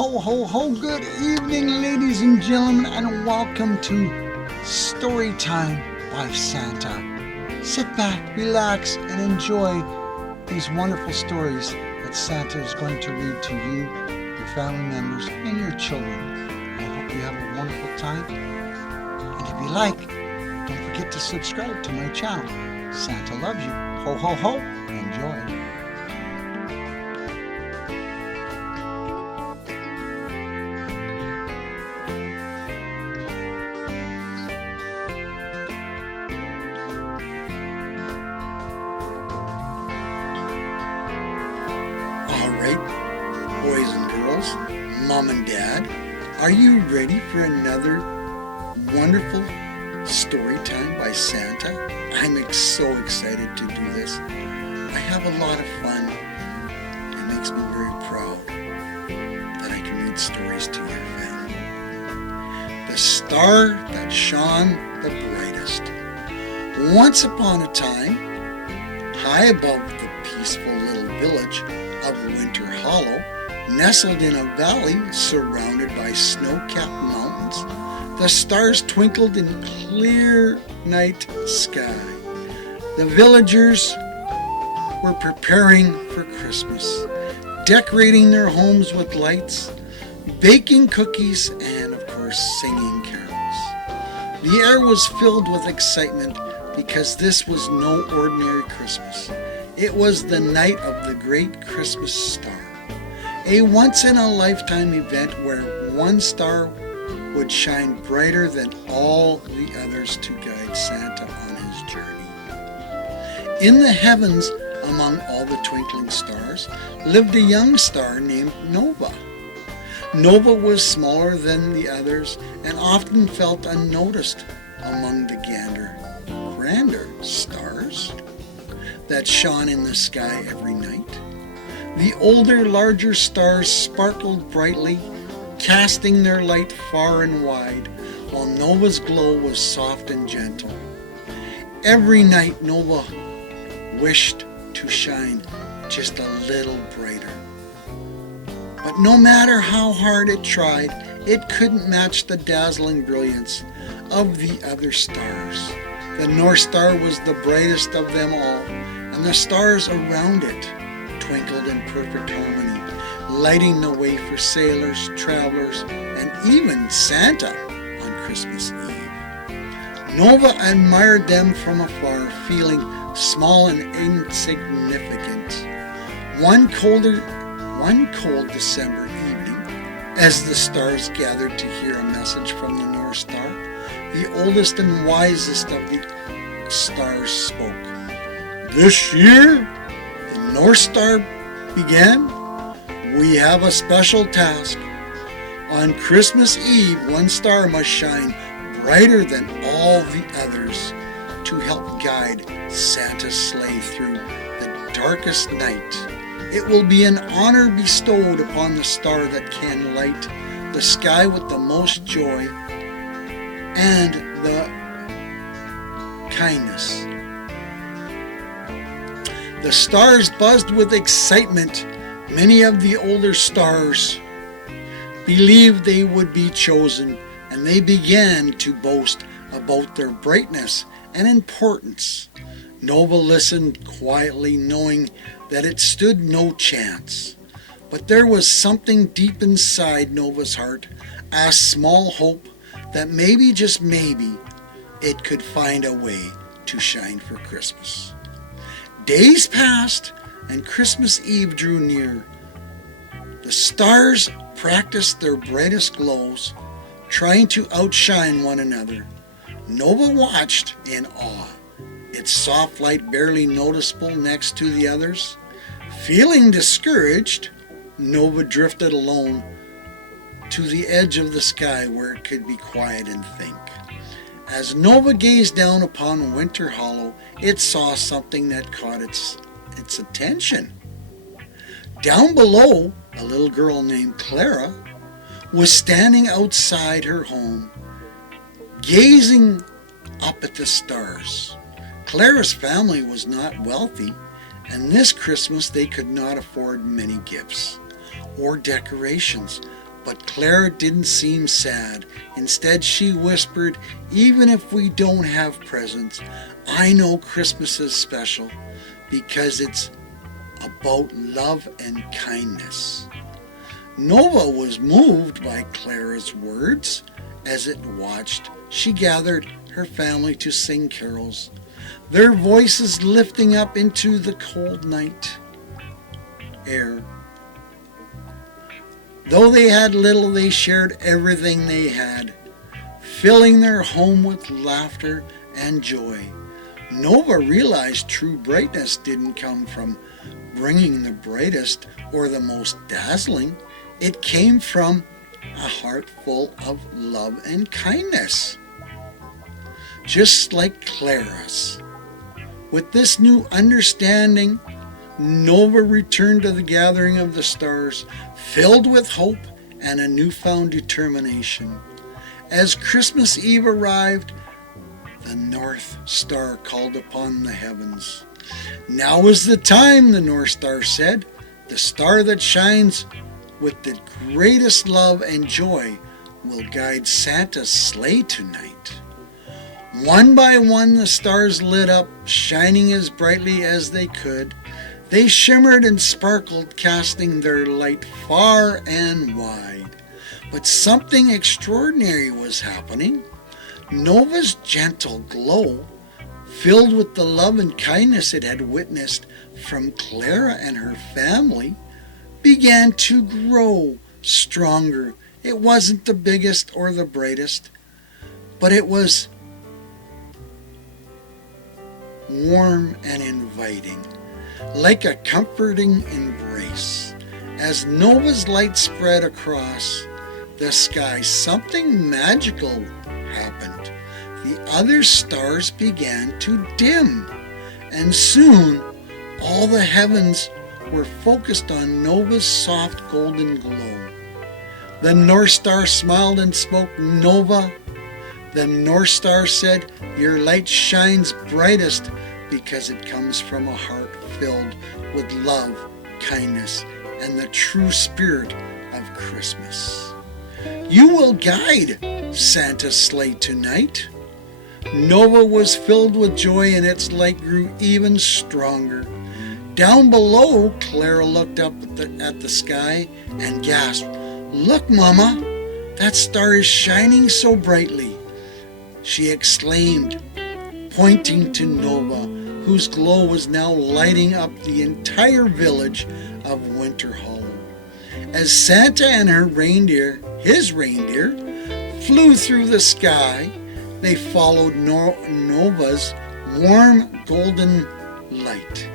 Ho, ho, ho, good evening, ladies and gentlemen, and welcome to Story Time by Santa. Sit back, relax, and enjoy these wonderful stories that Santa is going to read to you, your family members, and your children. I hope you have a wonderful time. And if you like, don't forget to subscribe to my channel. Santa loves you. Ho, ho, ho. Enjoy. Alright, boys and girls, mom and dad, are you ready for another wonderful story time by Santa? I'm so excited to do this. I have a lot of fun. It makes me very proud that I can read stories to your family. The star that shone the brightest. Once upon a time, high above the peaceful little village of Winter Hollow, nestled in a valley surrounded by snow-capped mountains, the stars twinkled in clear night sky. The villagers were preparing for Christmas, decorating their homes with lights, baking cookies, and of course singing carols. The air was filled with excitement because this was no ordinary Christmas. It was the night of the great Christmas star, a once-in-a-lifetime event where one star would shine brighter than all the others to guide Santa on his journey. In the heavens, among all the twinkling stars, lived a young star named Nova. Nova was smaller than the others and often felt unnoticed among the grander stars that shone in the sky every night. The older, larger stars sparkled brightly, casting their light far and wide, while Nova's glow was soft and gentle. Every night Nova wished to shine just a little brighter. But no matter how hard it tried, it couldn't match the dazzling brilliance of the other stars. The North Star was the brightest of them all, and the stars around it twinkled in perfect harmony, lighting the way for sailors, travelers, and even Santa on Christmas Eve. Nova admired them from afar, feeling small and insignificant. One cold December evening, as the stars gathered to hear a message from the North Star, the oldest and wisest of the stars spoke. This year, the North Star began, we have a special task. On Christmas Eve, one star must shine brighter than all the others to help guide Santa's sleigh through the darkest night. It will be an honor bestowed upon the star that can light the sky with the most joy and the kindness. The stars buzzed with excitement. Many of the older stars believed they would be chosen, and they began to boast about their brightness and importance. Nova listened quietly, knowing that it stood no chance. But there was something deep inside Nova's heart, a small hope that maybe, just maybe, it could find a way to shine for Christmas. Days passed, and Christmas Eve drew near. The stars practiced their brightest glows, trying to outshine one another. Nova watched in awe, its soft light barely noticeable next to the others. Feeling discouraged, Nova drifted alone to the edge of the sky where it could be quiet and think. As Nova gazed down upon Winter Hollow, it saw something that caught its attention. Down below, a little girl named Clara was standing outside her home, gazing up at the stars. Clara's family was not wealthy, and this Christmas they could not afford many gifts or decorations, But Clara didn't seem sad. Instead, she whispered, "Even if we don't have presents, I know Christmas is special because it's about love and kindness." Nova was moved by Clara's words. As it watched, she gathered her family to sing carols, their voices lifting up into the cold night air. Though they had little, they shared everything they had, filling their home with laughter and joy. Nova realized true brightness didn't come from bringing the brightest or the most dazzling. It came from a heart full of love and kindness, just like Clara's. With this new understanding, Nova returned to the gathering of the stars, filled with hope and a newfound determination. As Christmas Eve arrived, the North Star called upon the heavens. "Now is the time," the North Star said. "The star that shines with the greatest love and joy will guide Santa's sleigh tonight." One by one the stars lit up, shining as brightly as they could. They shimmered and sparkled, casting their light far and wide. But something extraordinary was happening. Nova's gentle glow, filled with the love and kindness it had witnessed from Clara and her family, began to grow stronger. It wasn't the biggest or the brightest, but it was warm and inviting, like a comforting embrace. As Nova's light spread across the sky, something magical happened. The other stars began to dim, and soon all the heavens were focused on Nova's soft golden glow. The North Star smiled and spoke, "Nova," the North Star said, "your light shines brightest because it comes from a heart filled with love, kindness, and the true spirit of Christmas. You will guide Santa's sleigh tonight." Nova was filled with joy, and its light grew even stronger. Down below, Clara looked up at the sky and gasped, "Look, Mama, that star is shining so brightly," she exclaimed, pointing to Nova, whose glow was now lighting up the entire village of Winter Hollow. As Santa and his reindeer, flew through the sky, they followed Nova's warm golden light.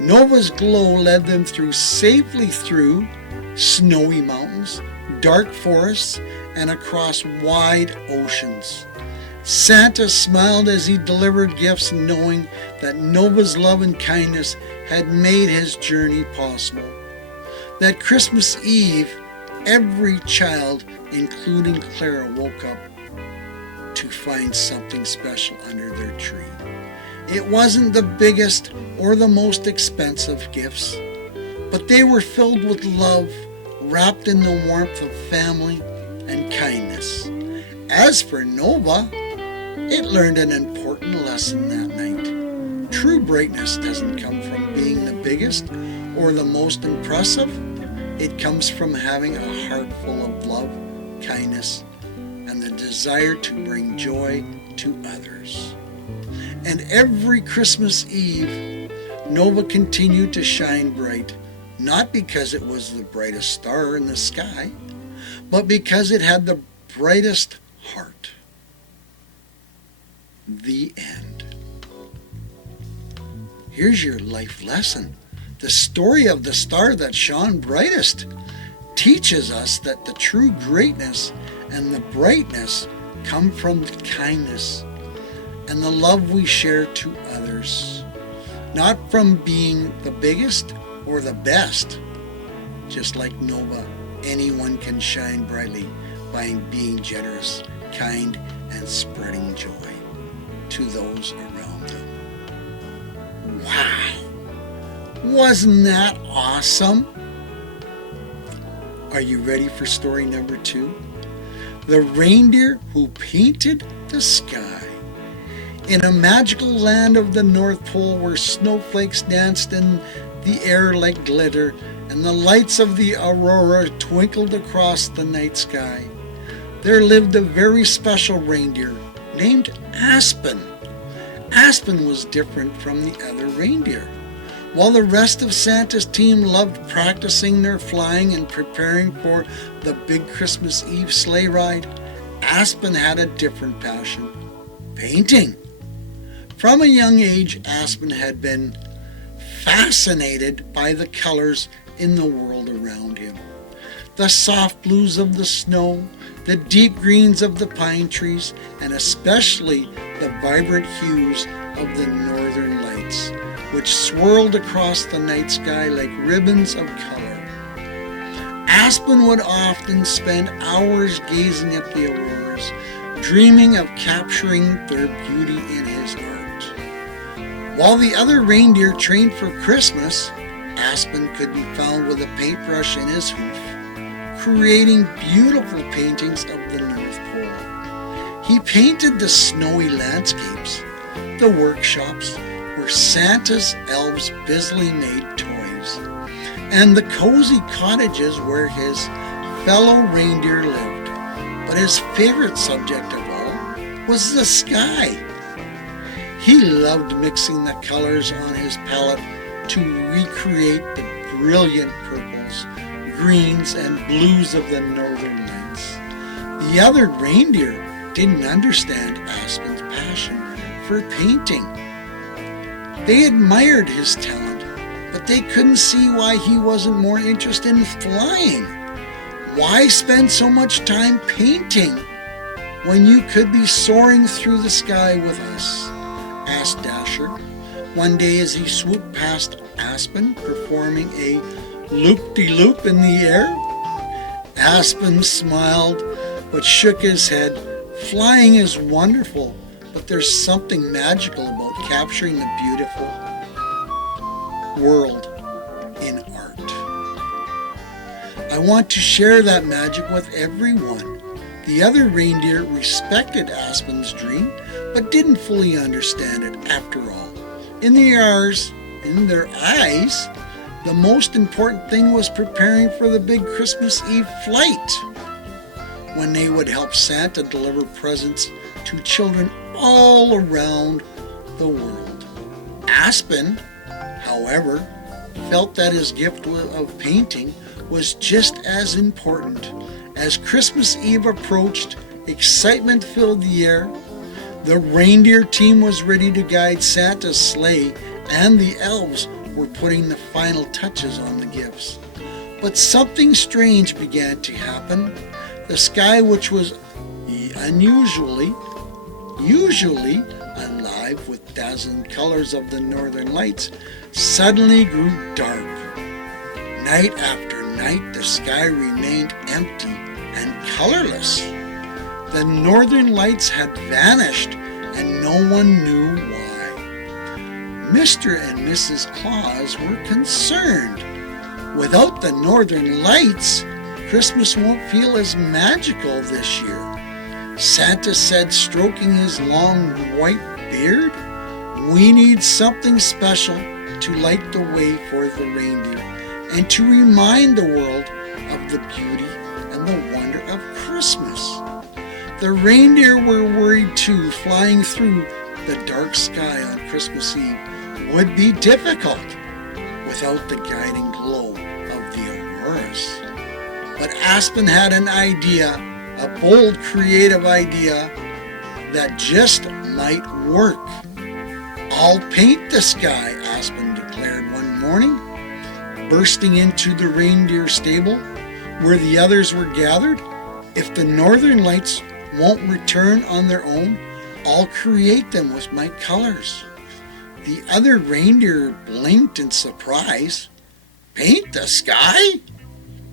Nova's glow led them safely through snowy mountains, dark forests, and across wide oceans. Santa smiled as he delivered gifts, knowing that Nova's love and kindness had made his journey possible. That Christmas Eve, every child, including Clara, woke up to find something special under their tree. It wasn't the biggest or the most expensive gifts, but they were filled with love, wrapped in the warmth of family and kindness. As for Nova, it learned an important lesson that night. True brightness doesn't come from being the biggest or the most impressive. It comes from having a heart full of love, kindness, and the desire to bring joy to others. And every Christmas Eve, Nova continued to shine bright, not because it was the brightest star in the sky, but because it had the brightest heart. The end. Here's your life lesson. The story of the star that shone brightest teaches us that the true greatness and the brightness come from the kindness and the love we share to others, not from being the biggest or the best. Just like Nova, anyone can shine brightly by being generous, kind, and spreading joy to those around them. Wow! Wasn't that awesome? Are you ready for story number 2? The reindeer who painted the sky. In a magical land of the North Pole where snowflakes danced in the air like glitter and the lights of the aurora twinkled across the night sky, there lived a very special reindeer named Aspen. Aspen was different from the other reindeer. While the rest of Santa's team loved practicing their flying and preparing for the big Christmas Eve sleigh ride, Aspen had a different passion: painting. From a young age, Aspen had been fascinated by the colors in the world around him. The soft blues of the snow, the deep greens of the pine trees, and especially the vibrant hues of the northern lights, which swirled across the night sky like ribbons of color. Aspen would often spend hours gazing at the auroras, dreaming of capturing their beauty in his art. While the other reindeer trained for Christmas, Aspen could be found with a paintbrush in his hoof, creating beautiful paintings of the North Pole. He painted the snowy landscapes, the workshops where Santa's elves busily made toys, and the cozy cottages where his fellow reindeer lived. But his favorite subject of all was the sky. He loved mixing the colors on his palette to recreate the brilliant purples, greens, and blues of the northern lights. The other reindeer didn't understand Aspen's passion for painting. They admired his talent, but they couldn't see why he wasn't more interested in flying. Why spend so much time painting when you could be soaring through the sky with us? Asked Dasher one day as he swooped past Aspen, performing a loop-de-loop in the air. Aspen smiled but shook his head. Flying is wonderful, but there's something magical about capturing the beautiful world in art. I want to share that magic with everyone. The other reindeer respected Aspen's dream, but didn't fully understand it after all. In their eyes, the most important thing was preparing for the big Christmas Eve flight, when they would help Santa deliver presents to children all around the world. Aspen, however, felt that his gift of painting was just as important. As Christmas Eve approached, excitement filled the air. The reindeer team was ready to guide Santa's sleigh, and the elves were putting the final touches on the gifts. But something strange began to happen. The sky, which was usually alive with dazzling colors of the northern lights, suddenly grew dark. Night after night, the sky remained empty and colorless. The northern lights had vanished, and no one knew why. Mr. and Mrs. Claus were concerned. Without the northern lights, Christmas won't feel as magical this year. Santa said, stroking his long white beard, "We need something special to light the way for the reindeer and to remind the world of the beauty and the wonder of Christmas." The reindeer were worried too. Flying through the dark sky on Christmas Eve would be difficult without the guiding glow of the auroras. But Aspen had an idea, a bold, creative idea that just might work. "I'll paint the sky," Aspen declared one morning, bursting into the reindeer stable where the others were gathered. "If the northern lights won't return on their own, I'll create them with my colors." The other reindeer blinked in surprise. "Paint the sky?"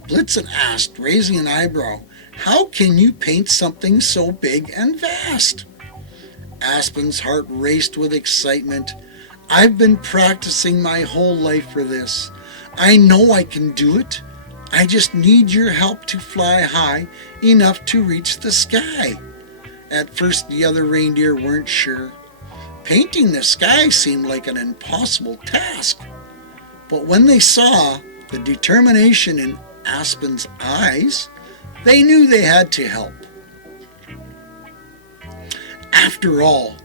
Blitzen asked, raising an eyebrow. "How can you paint something so big and vast?" Aspen's heart raced with excitement. "I've been practicing my whole life for this. I know I can do it. I just need your help to fly high enough to reach the sky." At first, the other reindeer weren't sure. Painting the sky seemed like an impossible task. But when they saw the determination in Aspen's eyes, they knew they had to help. After all,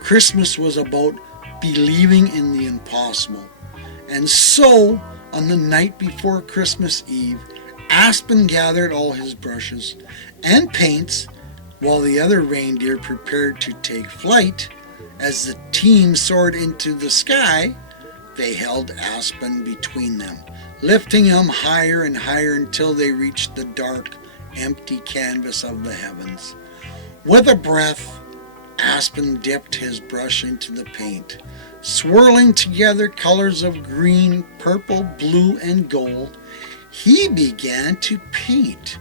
Christmas was about believing in the impossible. And so, on the night before Christmas Eve, Aspen gathered all his brushes and paints while the other reindeer prepared to take flight. As the team soared into the sky, they held Aspen between them, lifting him higher and higher until they reached the dark, empty canvas of the heavens. With a breath, Aspen dipped his brush into the paint, swirling together colors of green, purple, blue, and gold. He began to paint,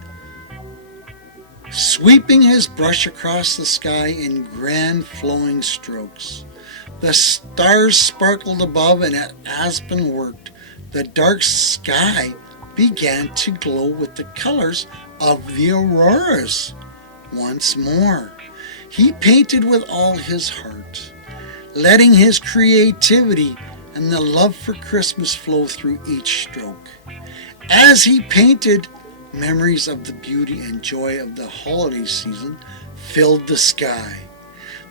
sweeping his brush across the sky in grand flowing strokes. The stars sparkled above, and as Aspen worked, the dark sky began to glow with the colors of the auroras. Once more, he painted with all his heart, letting his creativity and the love for Christmas flow through each stroke. As he painted, memories of the beauty and joy of the holiday season filled the sky.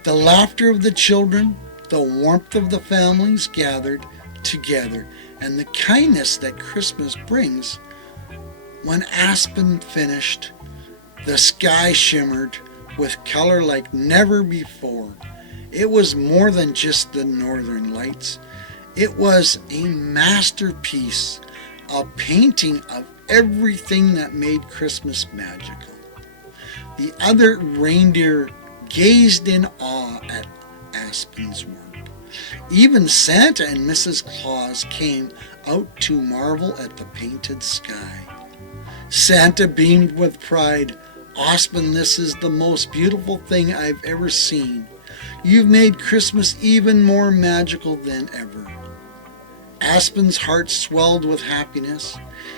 The laughter of the children, the warmth of the families gathered together, and the kindness that Christmas brings. When Aspen finished, the sky shimmered with color like never before. It was more than just the northern lights. It was a masterpiece, a painting of everything that made Christmas magical. The other reindeer gazed in awe at Aspen's work. Even Santa and Mrs. Claus came out to marvel at the painted sky. Santa beamed with pride. "Aspen, this is the most beautiful thing I've ever seen. You've made Christmas even more magical than ever." Aspen's heart swelled with happiness.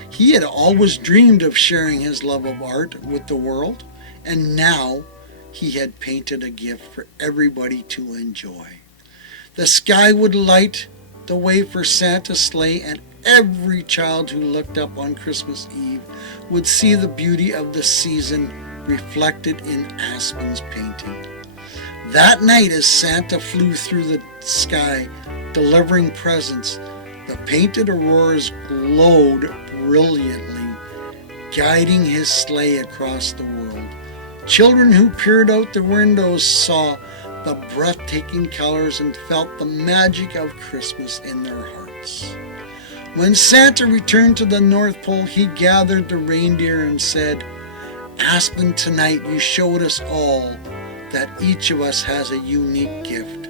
He had always dreamed of sharing his love of art with the world, and now he had painted a gift for everybody to enjoy. The sky would light the way for Santa's sleigh, and every child who looked up on Christmas Eve would see the beauty of the season reflected in Aspen's painting. That night, as Santa flew through the sky, delivering presents, the painted auroras glowed brilliantly, guiding his sleigh across the world. Children who peered out the windows saw the breathtaking colors and felt the magic of Christmas in their hearts. When Santa returned to the North Pole, he gathered the reindeer and said, "Aspen, tonight you showed us all that each of us has a unique gift.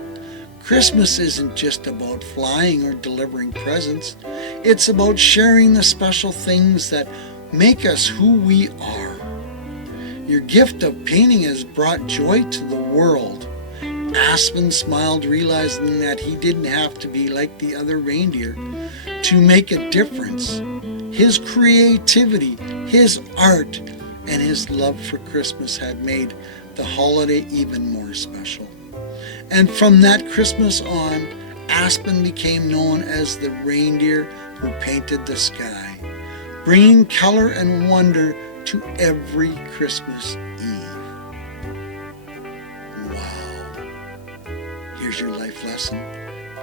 Christmas isn't just about flying or delivering presents. It's about sharing the special things that make us who we are. Your gift of painting has brought joy to the world." Aspen smiled, realizing that he didn't have to be like the other reindeer to make a difference. His creativity, his art, and his love for Christmas had made the holiday even more special. And from that Christmas on, Aspen became known as the reindeer who painted the sky, bringing color and wonder to every Christmas Eve. Wow. Here's your life lesson.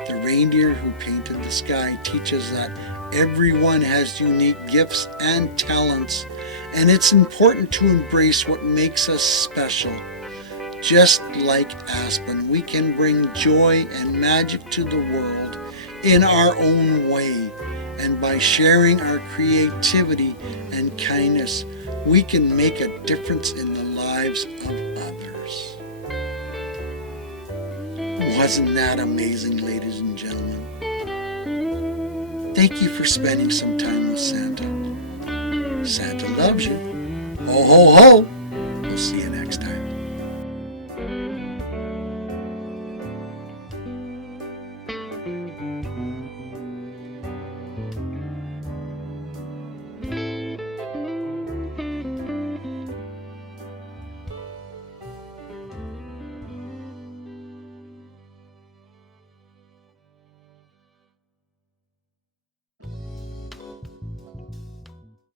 The reindeer who painted the sky teaches that everyone has unique gifts and talents, and it's important to embrace what makes us special. Just like Aspen, we can bring joy and magic to the world in our own way, and by sharing our creativity and kindness, we can make a difference in the lives of others. Wasn't that amazing, ladies and gentlemen? Thank you for spending some time with Santa. Santa loves you. Ho, ho, ho. We'll see you next time.